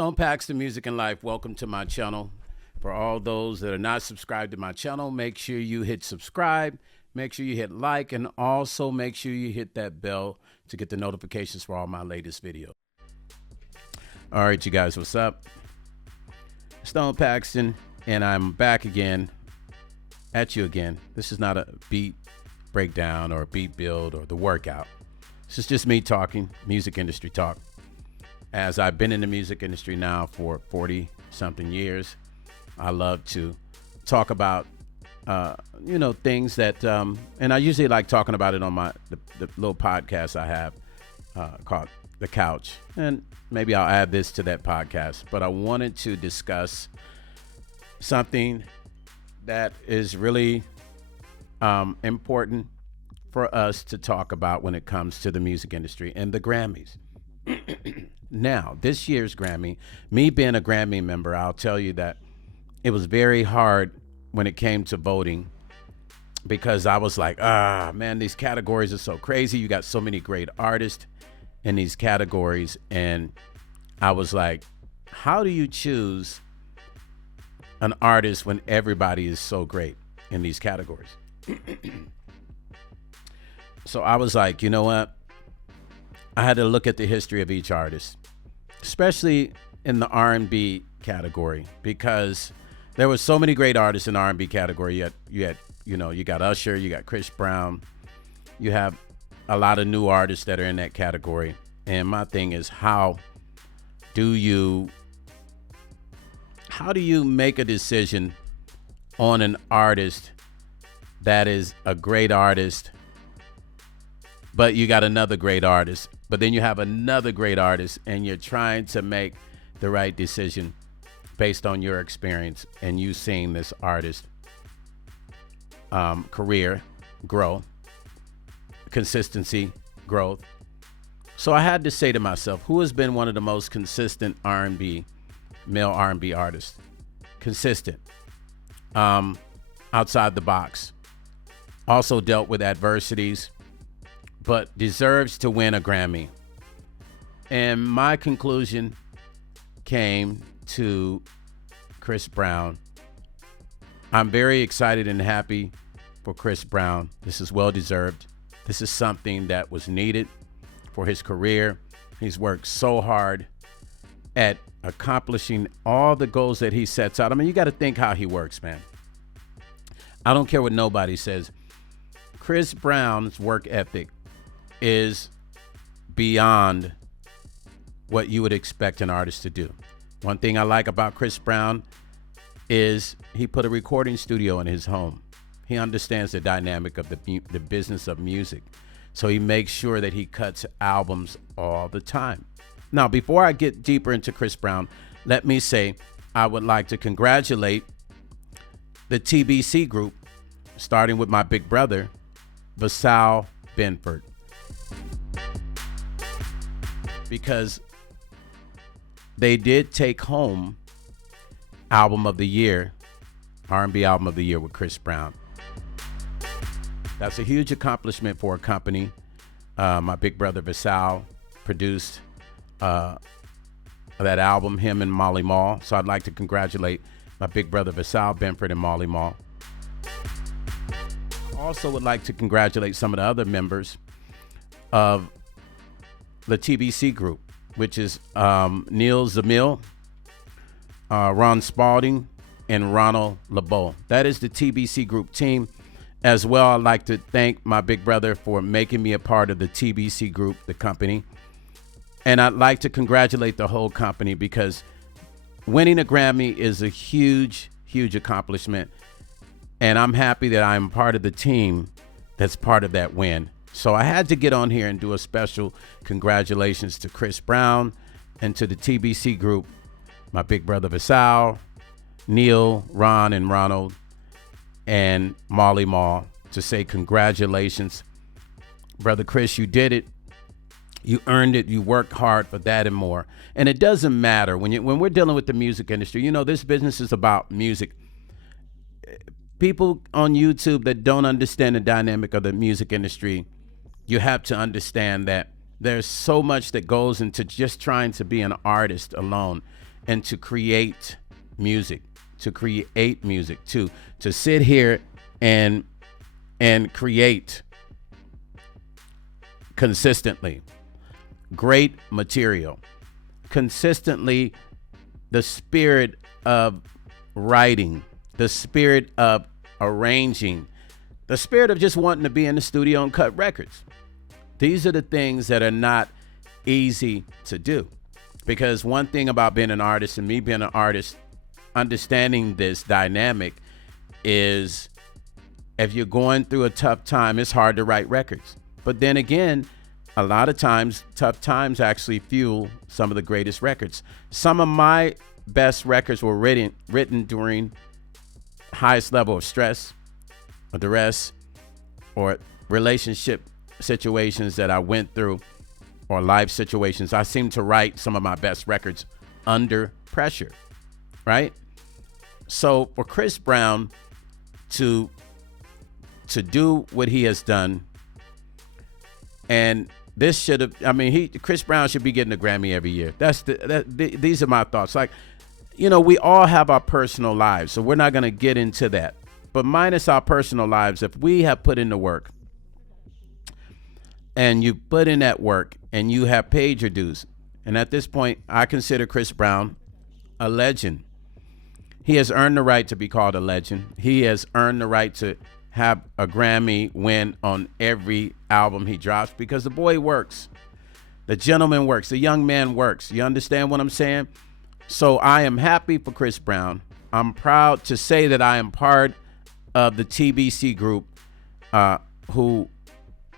Stone Paxton Music and Life. Welcome to my channel. For all those that are not subscribed to my channel, make sure you hit subscribe, make sure you hit like, and also make sure you hit that bell to get the notifications for all my latest videos. All right, you guys, what's up? Stone Paxton, and I'm back again at you again. This is not a beat breakdown or a beat build or the workout. This is just me talking, music industry talk. As I've been in the music industry now for 40-something years, I love to talk about, things that, and I usually like talking about it on the little podcast I have called The Couch. And maybe I'll add this to that podcast. But I wanted to discuss something that is really important for us to talk about when it comes to the music industry and the Grammys. Now, this year's Grammy, me being a Grammy member, I'll tell you that it was very hard when it came to voting, because I was like, man, these categories are so crazy. You got so many great artists in these categories. And I was like, how do you choose an artist when everybody is so great in these categories? So I was like, you know what? I had to look at the history of each artist, especially in the R&B category, because there was so many great artists in the R&B category. You got Usher, you got Chris Brown, you have a lot of new artists that are in that category. And my thing is, how do you make a decision on an artist that is a great artist, but you got another great artist, but then you have another great artist, and you're trying to make the right decision based on your experience and you seeing this artist career grow, consistency, growth. So I had to say to myself, who has been one of the most consistent male R&B artists? Consistent, outside the box, also dealt with adversities, but deserves to win a Grammy. And my conclusion came to Chris Brown. I'm very excited and happy for Chris Brown. This is well deserved. This is something that was needed for his career. He's worked so hard at accomplishing all the goals that he sets out. I mean, you got to think how he works, man. I don't care what nobody says. Chris Brown's work ethic is beyond what you would expect an artist to do. One thing I like about Chris Brown is he put a recording studio in his home. He understands the dynamic of the business of music. So he makes sure that he cuts albums all the time. Now, before I get deeper into Chris Brown, let me say I would like to congratulate the TBC group, starting with my big brother, Vassal Benford, because they did take home album of the year, R&B album of the year with Chris Brown. That's a huge accomplishment for a company. My big brother Vassal produced that album, him and Molly Mall. So I'd like to congratulate my big brother Vassal Benford and Molly Mall. Also would like to congratulate some of the other members of the TBC group, which is Neil Zamil, Ron Spalding, and Ronald LeBeau. That is the TBC group team. As well, I'd like to thank my big brother for making me a part of the TBC group, the company. And I'd like to congratulate the whole company, because winning a Grammy is a huge, huge accomplishment. And I'm happy that I'm part of the team that's part of that win. So I had to get on here and do a special congratulations to Chris Brown and to the TBC group, my big brother Vassal, Neil, Ron, and Ronald, and Molly Mall, to say congratulations. Brother Chris, you did it. You earned it. You worked hard for that and more. And it doesn't matter when we're dealing with the music industry. You know, this business is about music. People on YouTube that don't understand the dynamic of the music industry, you have to understand that there's so much that goes into just trying to be an artist alone. and to create music, to sit here and create consistently great material, consistently, the spirit of writing, the spirit of arranging, the spirit of just wanting to be in the studio and cut records. These are the things that are not easy to do, because one thing about being an artist and me being an artist, understanding this dynamic is, if you're going through a tough time, it's hard to write records. But then again, a lot of times, tough times actually fuel some of the greatest records. Some of my best records were written during highest level of stress or duress or relationship situations that I went through, or life situations. I seem to write some of my best records under pressure, right? So for Chris Brown to do what he has done, and this should have, I mean, Chris Brown should be getting a Grammy every year. These are my thoughts. Like, you know, we all have our personal lives, so we're not going to get into that. But minus our personal lives, if we have put in the work, and you put in that work, and you have paid your dues, and at this point, I consider Chris Brown a legend. He has earned the right to be called a legend. He has earned the right to have a Grammy win on every album he drops, because the boy works. The gentleman works. The young man works. You understand what I'm saying? So I am happy for Chris Brown. I'm proud to say that I am part of the TBC group who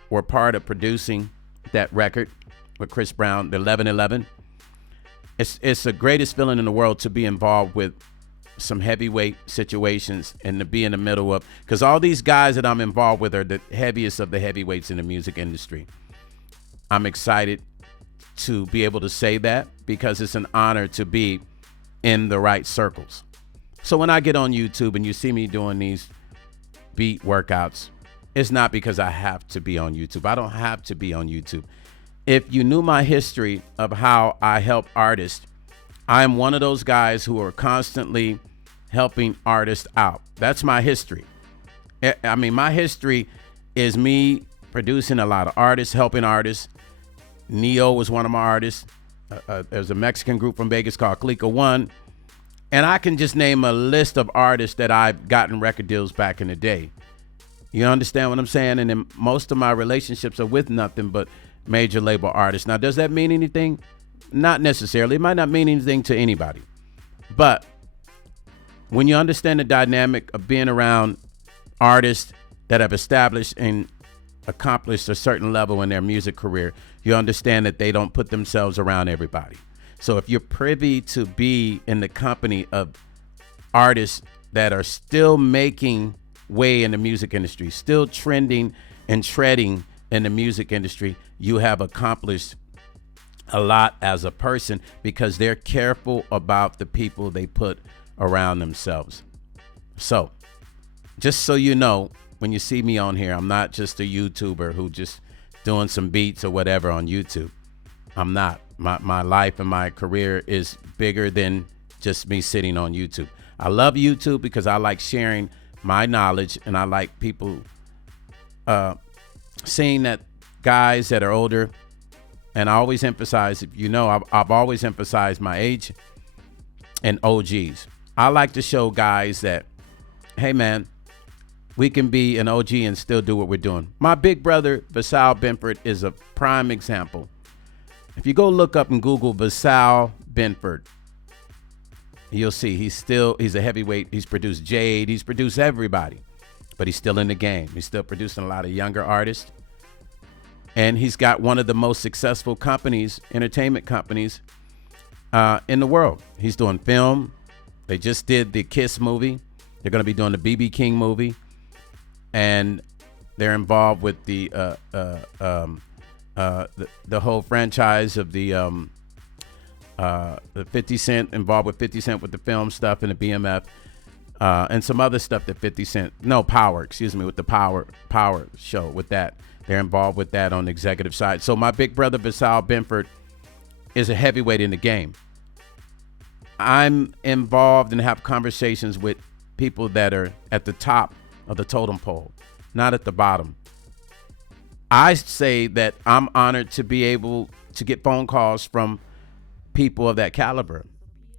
were part of producing that record with Chris Brown, the 1111. It's the greatest feeling in the world to be involved with some heavyweight situations and to be in the middle of, because all these guys that I'm involved with are the heaviest of the heavyweights in the music industry. I'm excited to be able to say that, because it's an honor to be in the right circles. So when I get on YouTube and you see me doing these beat workouts, it's not because I have to be on YouTube. I don't have to be on YouTube. If you knew my history of how I help artists, I'm one of those guys who are constantly helping artists out. That's my history. I mean, my history is me producing a lot of artists, helping artists. Neo was one of my artists. There's a Mexican group from Vegas called Clica One. And I can just name a list of artists that I've gotten record deals back in the day. You understand what I'm saying? And then most of my relationships are with nothing but major label artists. Now, does that mean anything? Not necessarily. It might not mean anything to anybody. But when you understand the dynamic of being around artists that have established and accomplished a certain level in their music career, you understand that they don't put themselves around everybody. So if you're privy to be in the company of artists that are still making way in the music industry, still trending and treading in the music industry, you have accomplished a lot as a person, because they're careful about the people they put around themselves. So just so you know, when you see me on here, I'm not just a YouTuber who just doing some beats or whatever on YouTube. I'm not. My life and my career is bigger than just me sitting on YouTube. I love YouTube because I like sharing my knowledge, and I like people seeing that guys that are older, and I always emphasize, you know, I've always emphasized my age and OGs. I like to show guys that, hey man, we can be an OG and still do what we're doing. My big brother, Vassal Benford, is a prime example. If you go look up and Google Vassal Benford, you'll see he's a heavyweight. He's produced Jade. He's produced everybody, but he's still in the game. He's still producing a lot of younger artists. And he's got one of the most successful companies, entertainment companies in the world. He's doing film. They just did the Kiss movie. They're going to be doing the BB King movie. And they're involved with the whole franchise of the 50 Cent, involved with 50 Cent with the film stuff and the BMF, and some other stuff that 50 Cent, no, Power, excuse me, with the Power show with that. They're involved with that on the executive side. So my big brother, Vassal Benford, is a heavyweight in the game. I'm involved and have conversations with people that are at the top of the totem pole, not at the bottom. I say that I'm honored to be able to get phone calls from people of that caliber.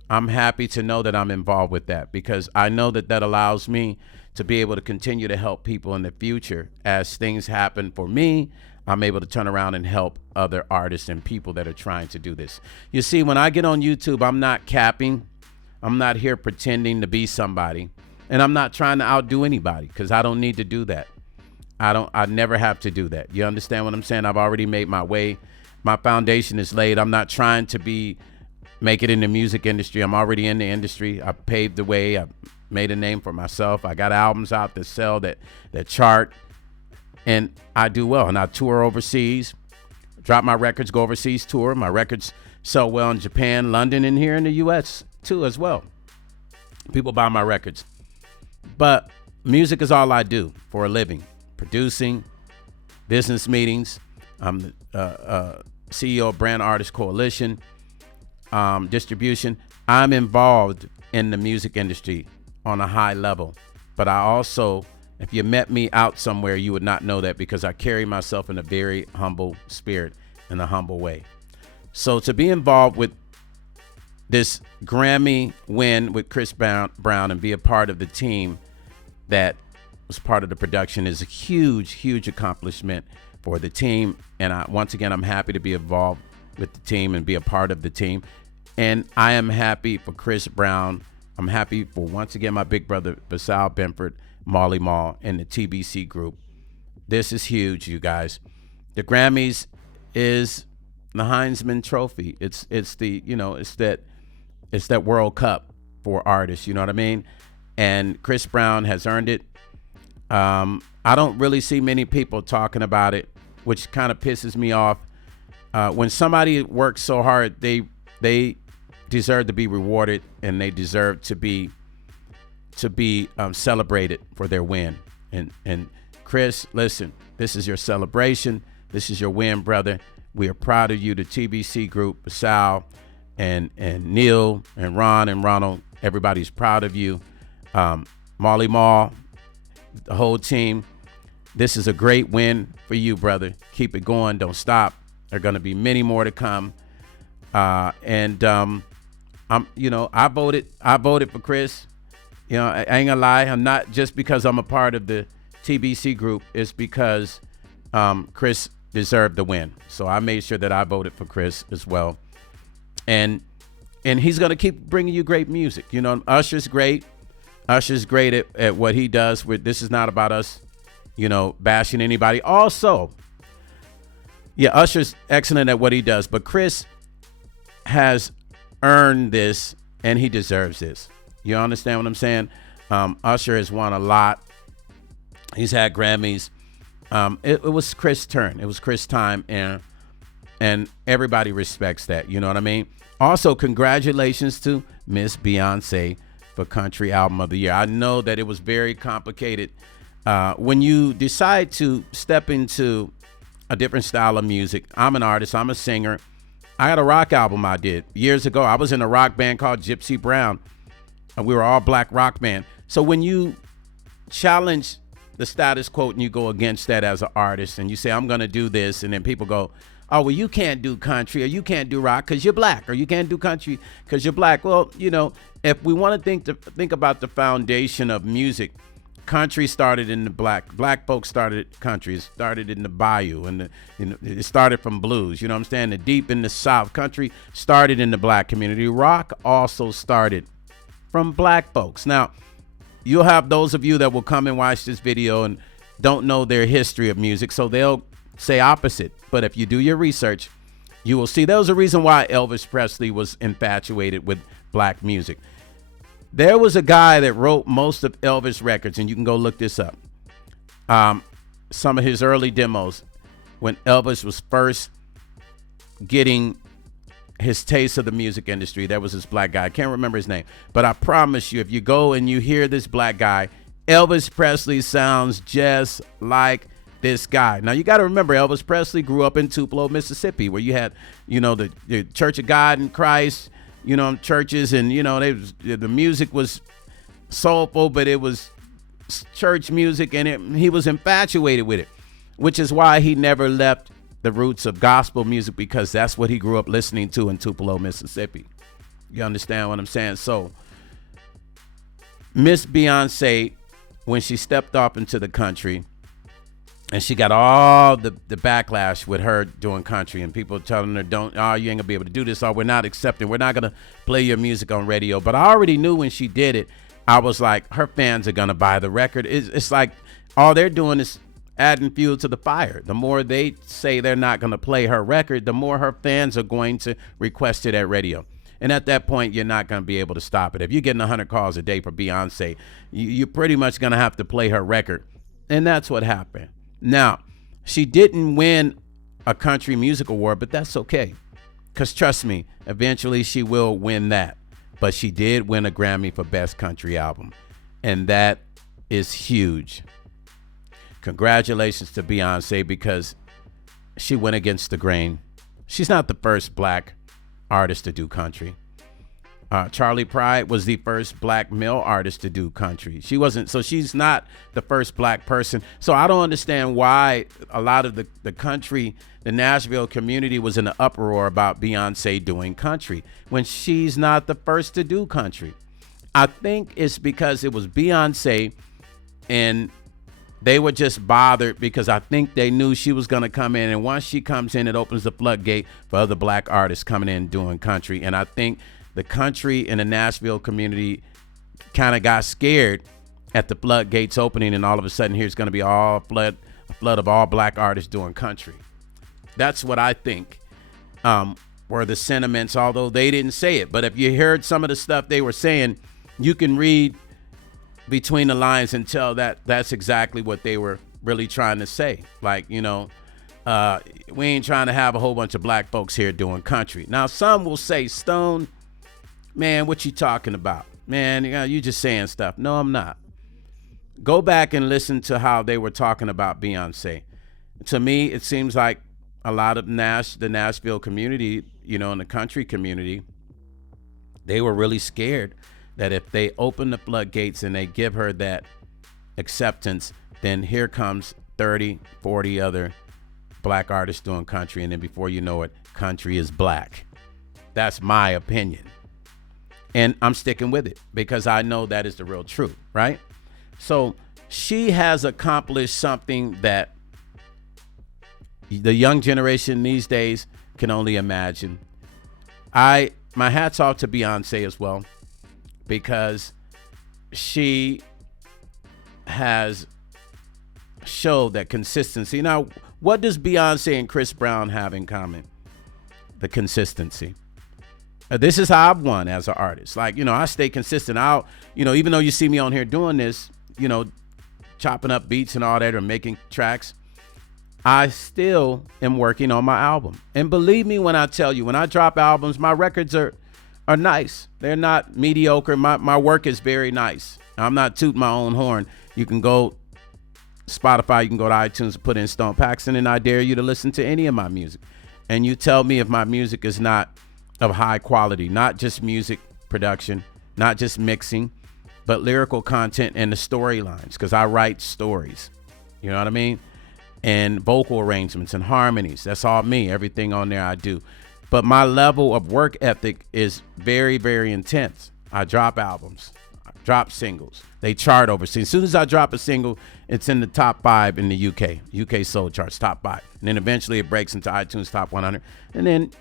I'm happy to know that I'm involved with that, because I know that that allows me to be able to continue to help people in the future. As things happen for me, I'm able to turn around and help other artists and people that are trying to do this. You see, when I get on YouTube, I'm not capping. I'm not here pretending to be somebody, and I'm not trying to outdo anybody, because I don't need to do that. I never have to do that. You understand what I'm saying? I've already made my way. My foundation is laid. I'm not trying to make it in the music industry. I'm already in the industry. I paved the way. I made a name for myself. I got albums out that sell, that chart, and I do well. And I tour overseas, drop my records, go overseas, tour. My records sell well in Japan, London, and here in the U.S. too as well. People buy my records. But music is all I do for a living. Producing, business meetings. I'm the CEO of Brand Artist Coalition, distribution. I'm involved in the music industry on a high level. But I also, if you met me out somewhere, you would not know that, because I carry myself in a very humble spirit, in a humble way. So to be involved with this Grammy win with Chris Brown and be a part of the team that was part of the production is a huge, huge accomplishment for the team. And once again, I'm happy to be involved with the team and be a part of the team. And I am happy for Chris Brown. I'm happy for, once again, my big brother, Vassal Benford, Molly Mall, and the TBC group. This is huge, you guys. The Grammys is the Heisman Trophy. It's the, it's that World Cup for artists, you know what I mean? And Chris Brown has earned it. I don't really see many people talking about it, which kind of pisses me off. When somebody works so hard, they deserve to be rewarded, and they deserve to be celebrated for their win. And Chris, listen, this is your celebration. This is your win, brother. We are proud of you, the TBC group, Sal and Neil and Ron and Ronald. Everybody's proud of you. Molly Mall, the whole team. This is a great win for you, brother. Keep it going. Don't stop. There are going to be many more to come. I voted for Chris. I ain't gonna lie. I'm not just because I'm a part of the TBC group. It's because Chris deserved the win. So I made sure that I voted for Chris as well. And he's gonna keep bringing you great music. Usher's great. Usher's great at what he does. This is not about us, bashing anybody. Also, yeah, Usher's excellent at what he does, but Chris has earned this, and he deserves this. You understand what I'm saying? Usher has won a lot. He's had Grammys. It was Chris' turn. It was Chris' time, and everybody respects that. You know what I mean? Also, congratulations to Miss Beyonce for Country Album of the Year. I know that it was very complicated. When you decide to step into a different style of music, I'm an artist, I'm a singer. I had a rock album I did years ago. I was in a rock band called Gypsy Brown, and we were all black rock band. So when you challenge the status quo and you go against that as an artist and you say, I'm going to do this, and then people go, oh, well, you can't do country, or you can't do rock because you're black, or you can't do country because you're black. Well, if we want to think about the foundation of music, country started in the black folks started country. It started in the bayou, and it started from blues. You know what I'm saying? The deep in the South, country started in the black community. Rock also started from black folks. Now, you'll have those of you that will come and watch this video and don't know their history of music, so they'll say opposite. But if you do your research, you will see there was a reason why Elvis Presley was infatuated with black music. There was a guy that wrote most of Elvis records, and you can go look this up. Some of his early demos, when Elvis was first getting his taste of the music industry, there was this black guy. I can't remember his name, but I promise you, if you go and you hear this black guy, Elvis Presley sounds just like this guy. Now, you got to remember, Elvis Presley grew up in Tupelo, Mississippi, where you had, the Church of God in Christ, churches, and the music was soulful, but it was church music, and he was infatuated with it, which is why he never left the roots of gospel music, because that's what he grew up listening to in Tupelo, Mississippi. You understand what I'm saying? So Miss Beyonce, when she stepped off into the country, and she got all the backlash with her doing country, and people telling her, you ain't gonna be able to do this, or we're not gonna play your music on radio. But I already knew when she did it, I was like, her fans are gonna buy the record. It's like all they're doing is adding fuel to the fire. The more they say they're not gonna play her record, the more her fans are going to request it at radio. And at that point, you're not going to be able to stop it. If you're getting 100 calls a day for Beyonce, you're pretty much going to have to play her record. And that's what happened. Now, she didn't win a country music award, but that's okay. Because trust me, eventually she will win that. But she did win a Grammy for Best Country Album. And that is huge. Congratulations to Beyonce, because she went against the grain. She's not the first black artist to do country. Charlie Pride was the first black male artist to do country. She wasn't, so she's not the first black person. So I don't understand why a lot of the country, the Nashville community was in an uproar about Beyonce doing country when she's not the first to do country. I think it's because it was Beyonce, and they were just bothered because I think they knew she was going to come in. And once she comes in, it opens the floodgate for other black artists coming in doing country. And I think the country and the Nashville community kind of got scared at the floodgates opening. And all of a sudden, here's going to be a flood of all black artists doing country. That's what I think were the sentiments, although they didn't say it. But if you heard some of the stuff they were saying, you can read between the lines and tell that that's exactly what they were really trying to say. Like, we ain't trying to have a whole bunch of black folks here doing country. Now, some will say, Stone, man, what you talking about? Man, you just saying stuff. No, I'm not. Go back and listen to how they were talking about Beyonce. To me, it seems like a lot of the Nashville community, and the country community, they were really scared that if they open the floodgates and they give her that acceptance, then here comes 30, 40 other black artists doing country. And then before you know it, country is black. That's my opinion. And I'm sticking with it because I know that is the real truth, right? So she has accomplished something that the young generation these days can only imagine. My hat's off to Beyonce as well, because she has showed that consistency. Now, what does Beyonce and Chris Brown have in common? The consistency. This is how I've won as an artist. Like, I stay consistent. Even though you see me on here doing this, chopping up beats and all that, or making tracks, I still am working on my album. And believe me when I tell you, when I drop albums, my records are nice. They're not mediocre. My work is very nice. I'm not tooting my own horn. You can go Spotify, you can go to iTunes, put in Stone Paxton, and I dare you to listen to any of my music. And you tell me if my music is not of high quality, not just music production, not just mixing, but lyrical content and the storylines, because I write stories. You know what I mean? And vocal arrangements and harmonies. That's all me. Everything on there I do. But my level of work ethic is very, very intense. I drop albums, I drop singles. They chart overseas. As soon as I drop a single, it's in the top 5 in the UK soul charts, top 5. And then eventually it breaks into iTunes top 100. And then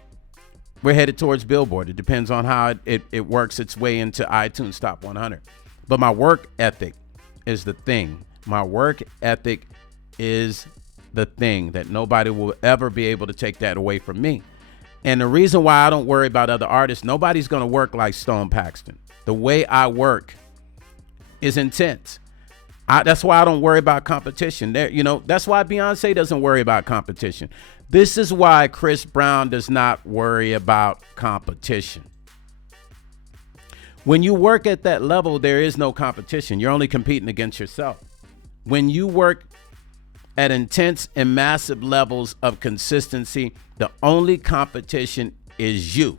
we're headed towards Billboard. It depends on how it works its way into iTunes top 100. But my work ethic is the thing. My work ethic is the thing that nobody will ever be able to take that away from me. And the reason why I don't worry about other artists, nobody's going to work like Stone Paxton. The way I work is intense. That's why I don't worry about competition. That's why Beyonce doesn't worry about competition. This is why Chris Brown does not worry about competition. When you work at that level, there is no competition. You're only competing against yourself. When you work at intense and massive levels of consistency, the only competition is you.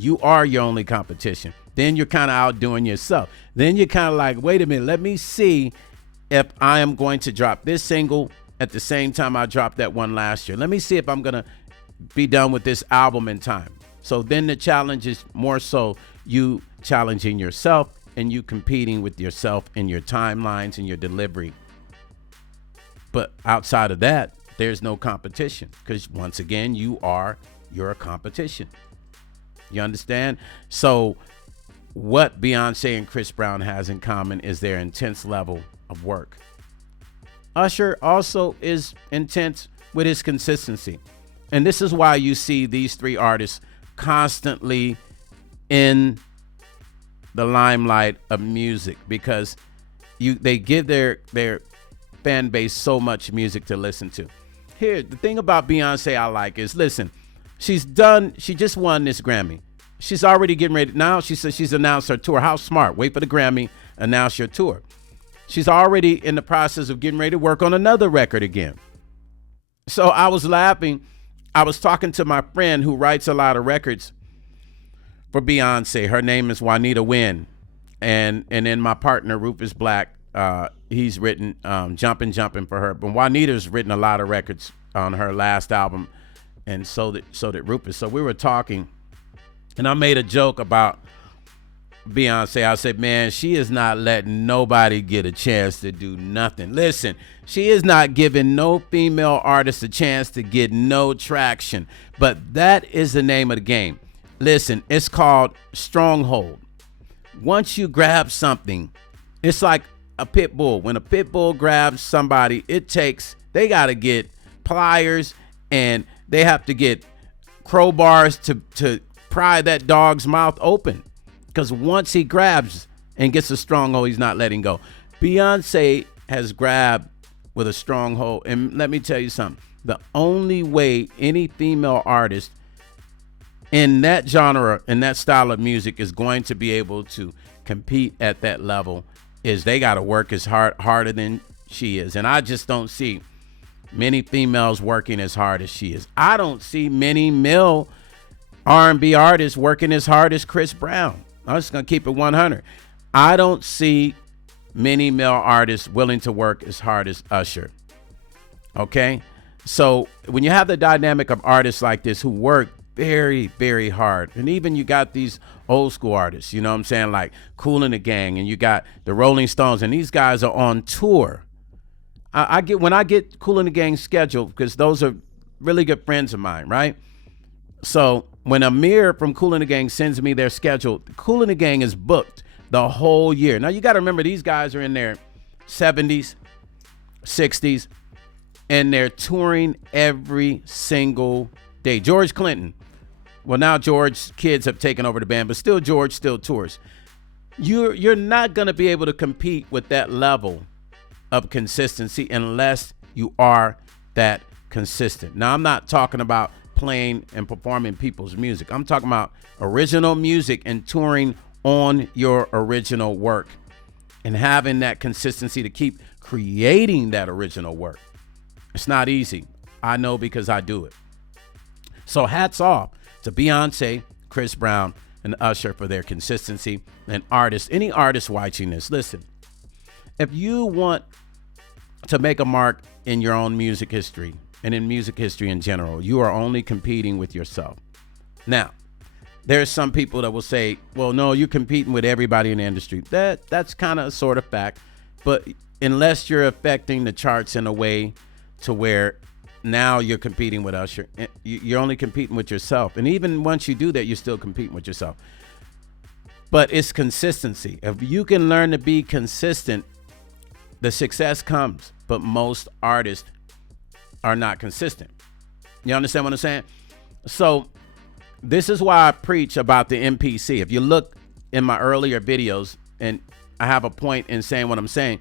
You are your only competition. Then you're kind of outdoing yourself. Then you're kind of like, wait a minute, let me see if I am going to drop this single at the same time I dropped that one last year. Let me see if I'm going to be done with this album in time. So then the challenge is more so you challenging yourself and you competing with yourself in your timelines and your delivery. But outside of that, there's no competition, because once again, you're a competition. You understand? So what Beyonce and Chris Brown has in common is their intense level of work. Usher also is intense with his consistency. And this is why you see these three artists constantly in the limelight of music, because they give their fan base so much music to listen to. Here, the thing about Beyonce I like is, listen, she just won this Grammy. She's already getting ready. Now she says she's announced her tour. How smart. Wait for the Grammy, announce your tour. She's already in the process of getting ready to work on another record again. So I was laughing. I was talking to my friend who writes a lot of records for Beyonce. Her name is Juanita Wynn. And then my partner, Rufus Black, he's written Jumpin' for her. But Juanita's written a lot of records on her last album, and so did Rufus. So we were talking, and I made a joke about Beyonce. I said, man, she is not letting nobody get a chance to do nothing. Listen, she is not giving no female artist a chance to get no traction. But that is the name of the game. Listen, it's called stronghold. Once you grab something, it's like a pit bull. When a pit bull grabs somebody, they got to get pliers, and they have to get crowbars to pry that dog's mouth open. Because once he grabs and gets a stronghold, he's not letting go. Beyonce has grabbed with a stronghold. And let me tell you something. The only way any female artist in that genre, in that style of music, is going to be able to compete at that level is they got to work as harder than she is. And I just don't see many females working as hard as she is. I don't see many male R&B artists working as hard as Chris Brown. I'm just going to keep it 100. I don't see many male artists willing to work as hard as Usher. Okay? So when you have the dynamic of artists like this who work very, very hard, and even you got these old school artists, you know what I'm saying, like Kool and the Gang, and you got the Rolling Stones, and these guys are on tour. When I get Kool and the Gang scheduled, because those are really good friends of mine, right? So when Amir from Kool and the Gang sends me their schedule, Kool and the Gang is booked the whole year. Now you got to remember, these guys are in their 70s, 60s, and they're touring every single day. George Clinton, well, now George's kids have taken over the band, but still George still tours. You're not going to be able to compete with that level of consistency unless you are that consistent. Now, I'm not talking about playing and performing people's music. I'm talking about original music and touring on your original work and having that consistency to keep creating that original work. It's not easy. I know, because I do it. So hats off to Beyonce, Chris Brown, and Usher for their consistency. And artists, any artist watching this, listen, if you want to make a mark in your own music history and in music history in general, you are only competing with yourself. Now, there's some people that will say, well, no, you're competing with everybody in the industry. That's kind of a sort of fact. But unless you're affecting the charts in a way to where now you're competing with Usher, you're only competing with yourself. And even once you do that, you're still competing with yourself. But it's consistency. If you can learn to be consistent, the success comes. But most artists are not consistent. You understand what I'm saying? So this is why I preach about the MPC. If you look in my earlier videos, and I have a point in saying what I'm saying,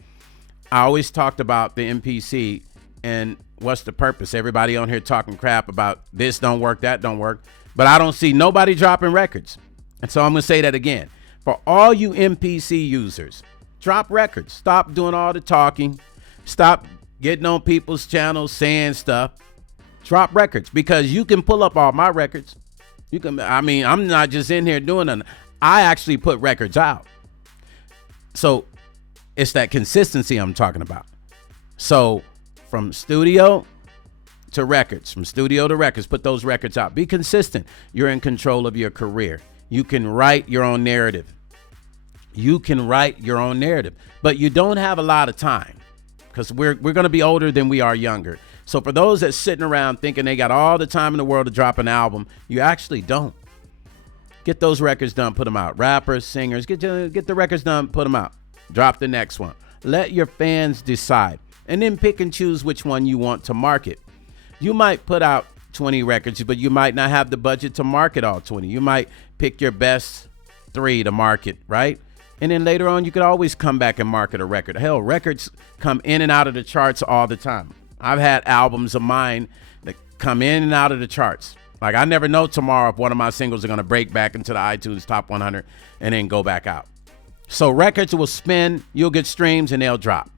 I always talked about the MPC and what's the purpose. Everybody on here talking crap about this don't work, that don't work, but I don't see nobody dropping records. And so I'm going to say that again. For all you MPC users, drop records. Stop doing all the talking. Stop getting on people's channels saying stuff. Drop records, because you can pull up all my records. You can, I mean, I'm not just in here doing nothing. I actually put records out. So it's that consistency I'm talking about. So from studio to records, put those records out. Be consistent. You're in control of your career. You can write your own narrative. But you don't have a lot of time because we're going to be older than we are younger. So for those that's sitting around thinking they got all the time in the world to drop an album, you actually don't. Get those records done, put them out. Rappers, singers, get the records done, put them out. Drop the next one. Let your fans decide, and then pick and choose which one you want to market. You might put out 20 records, but you might not have the budget to market all 20. You might pick your best 3 to market, right? And then later on, you could always come back and market a record. Hell, records come in and out of the charts all the time. I've had albums of mine that come in and out of the charts. Like, I never know tomorrow if one of my singles are going to break back into the iTunes top 100 and then go back out. So records will spin, you'll get streams, and they'll drop.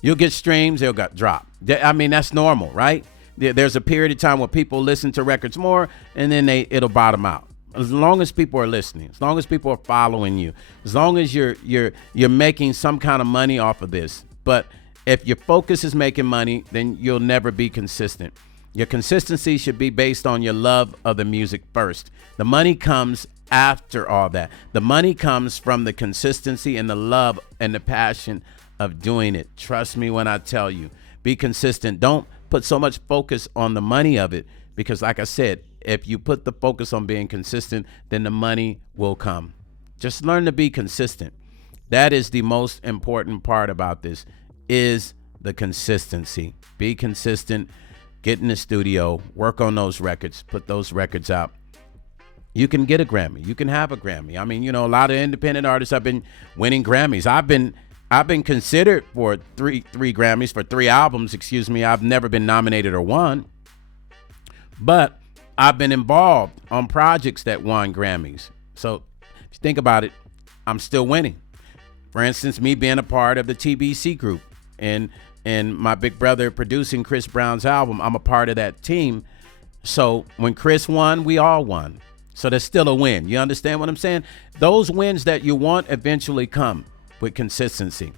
You'll get streams, they'll drop. I mean, that's normal, right? There's a period of time where people listen to records more, and then it'll bottom out. As long as people are listening, as long as people are following you, as long as you're making some kind of money off of this. But if your focus is making money, then you'll never be consistent. Your consistency should be based on your love of the music first. The money comes after all that. The money comes from the consistency and the love and the passion of doing it. Trust me when I tell you, be consistent. Don't put so much focus on the money of it, because like I said, if you put the focus on being consistent, then the money will come. Just learn to be consistent. That is the most important part about this, is the consistency. Be consistent. Get in the studio, work on those records, put those records out. You can get a Grammy. You can have a Grammy. I mean, you know, a lot of independent artists have been winning Grammys. I've been considered for three Grammys for 3 albums. Excuse me. I've never been nominated or won, but I've been involved on projects that won Grammys. So if you think about it, I'm still winning. For instance, me being a part of the TBC group and my big brother producing Chris Brown's album, I'm a part of that team. So when Chris won, we all won. So that's still a win. You understand what I'm saying? Those wins that you want eventually come with consistency,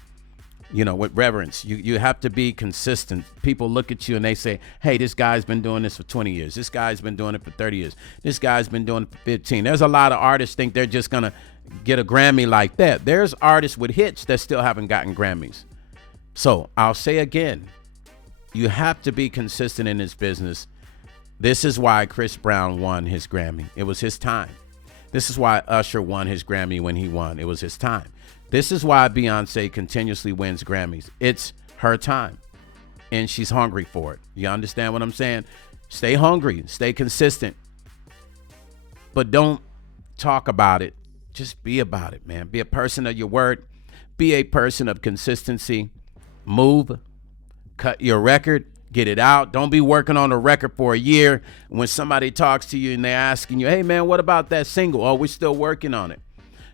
you know, with reverence. You have to be consistent. People look at you and they say, hey, this guy's been doing this for 20 years. This guy's been doing it for 30 years. This guy's been doing it for 15. There's a lot of artists think they're just going to get a Grammy like that. There's artists with hits that still haven't gotten Grammys. So I'll say again, you have to be consistent in this business. This is why Chris Brown won his Grammy. It was his time. This is why Usher won his Grammy when he won. It was his time. This is why Beyonce continuously wins Grammys. It's her time, and she's hungry for it. You understand what I'm saying? Stay hungry. Stay consistent. But don't talk about it. Just be about it, man. Be a person of your word. Be a person of consistency. Move. Cut your record. Get it out. Don't be working on a record for a year. When somebody talks to you and they're asking you, hey, man, what about that single? Oh, we're still working on it.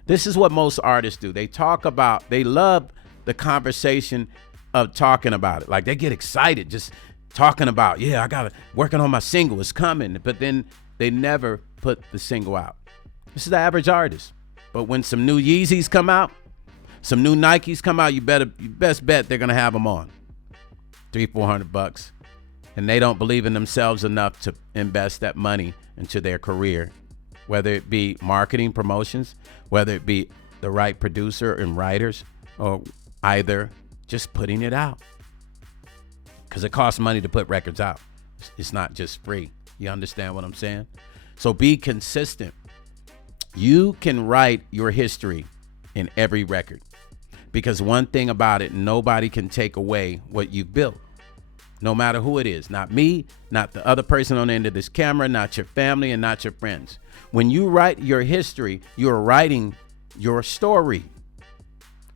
This is what most artists do. They love the conversation of talking about it. Like, they get excited just talking about, yeah, I got to working on my single. It's coming. But then they never put the single out. This is the average artist. But when some new Yeezys come out, some new Nikes come out, you best bet they're going to have them on. $300-400, and they don't believe in themselves enough to invest that money into their career, whether it be marketing, promotions, whether it be the right producer and writers, or either just putting it out, because it costs money to put records out. It's not just free. You understand what I'm saying? So be consistent. You can write your history in every record. Because one thing about it, nobody can take away what you've built, no matter who it is. Not me, not the other person on the end of this camera, not your family, and not your friends. When you write your history, you're writing your story,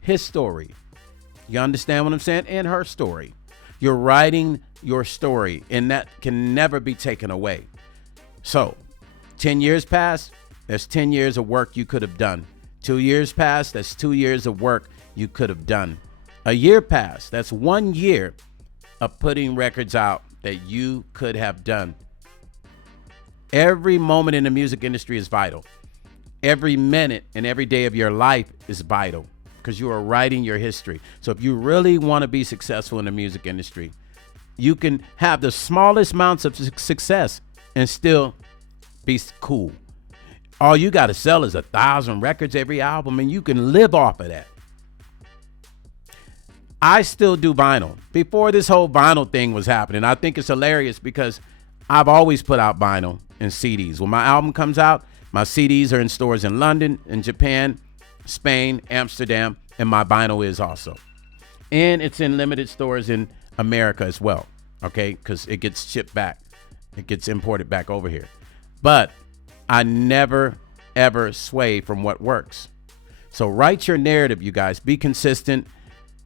his story. You understand what I'm saying? And her story. You're writing your story, and that can never be taken away. So 10 years pass, that's 10 years of work you could have done. 2 years pass, that's 2 years of work you could have done. A year passed. That's 1 year of putting records out that you could have done. Every moment in the music industry is vital. Every minute and every day of your life is vital because you are writing your history. So if you really want to be successful in the music industry, you can have the smallest amounts of success and still be cool. All you got to sell is 1,000 records every album, and you can live off of that. I still do vinyl. Before this whole vinyl thing was happening, I think it's hilarious because I've always put out vinyl and CDs. When my album comes out, my CDs are in stores in London, in Japan, Spain, Amsterdam, and my vinyl is also. And it's in limited stores in America as well, okay? Because it gets shipped back. It gets imported back over here. But I never, ever sway from what works. So write your narrative, you guys. Be consistent.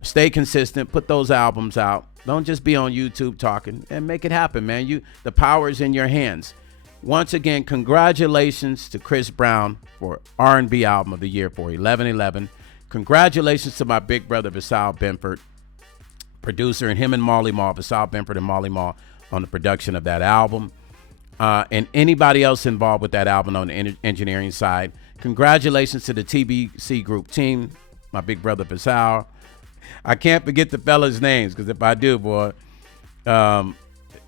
Stay consistent. Put those albums out. Don't just be on YouTube talking, and make it happen, man. The power is in your hands. Once again, congratulations to Chris Brown for R&B Album of the Year for 11/11. Congratulations to my big brother, Vassal Benford, producer, and him and Molly Mall, Vassal Benford and Molly Mall, on the production of that album. And anybody else involved with that album on the engineering side. Congratulations to the TBC Group team, my big brother, Vassal. I can't forget the fellas' names, because if I do, boy,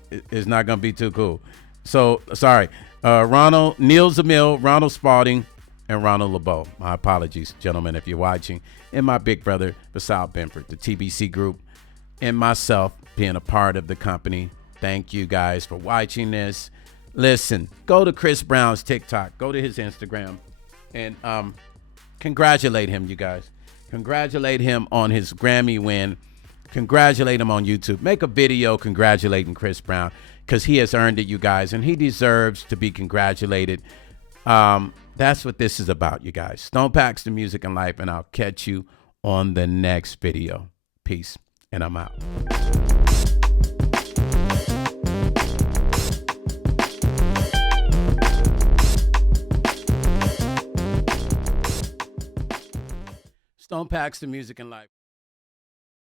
it's not going to be too cool. So, sorry. Ronald, Neil Zamil, Ronald Spalding, and Ronald LeBeau. My apologies, gentlemen, if you're watching. And my big brother, Vassal Benford, the TBC Group, and myself being a part of the company. Thank you guys for watching this. Listen, go to Chris Brown's TikTok. Go to his Instagram. And congratulate him, you guys. Congratulate him on his Grammy win. Congratulate him on YouTube. Make a video congratulating Chris Brown, because he has earned it, you guys, and he deserves to be congratulated. That's what this is about, you guys. Stone Paxton Music and Life, and I'll catch you on the next video. Peace, and I'm out. Stone Paxton Music and Life.